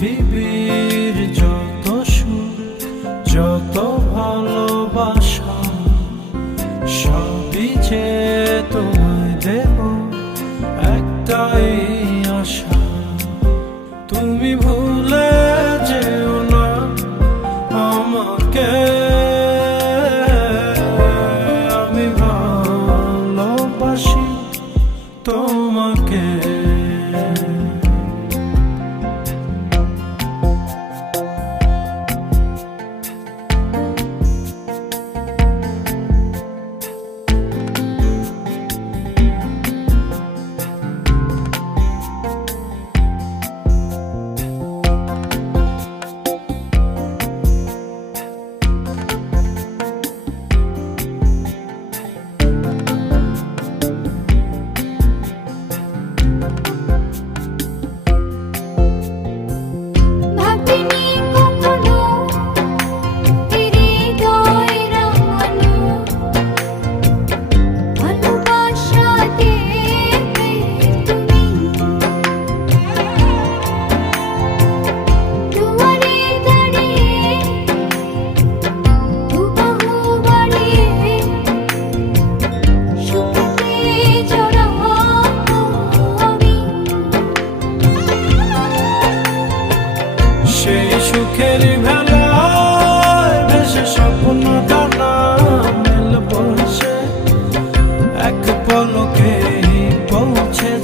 Baby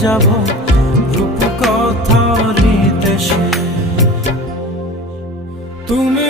যাব রূপ কথার দেশে তুমি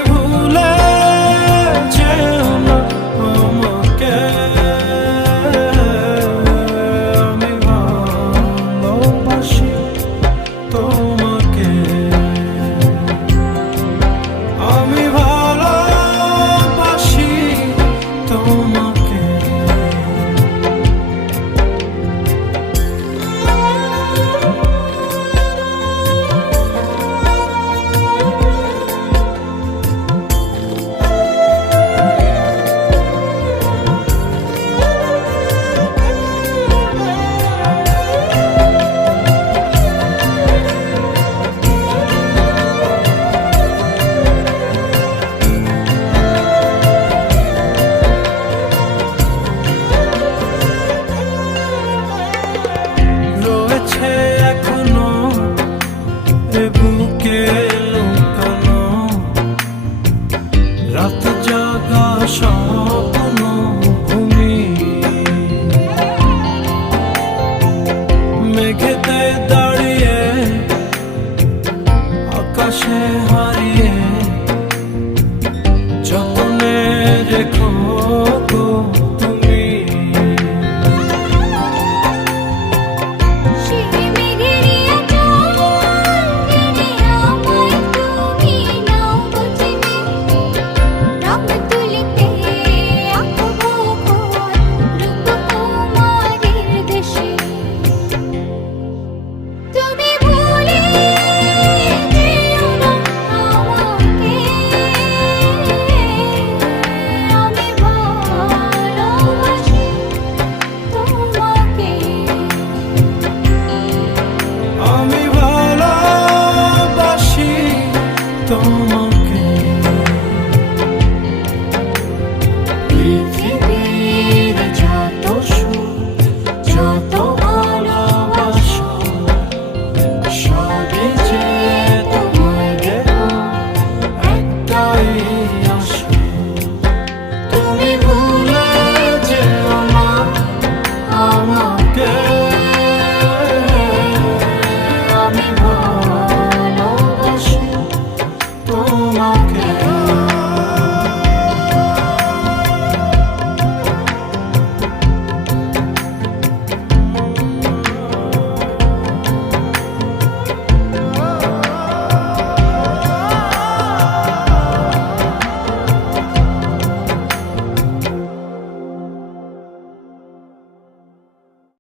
te bouquet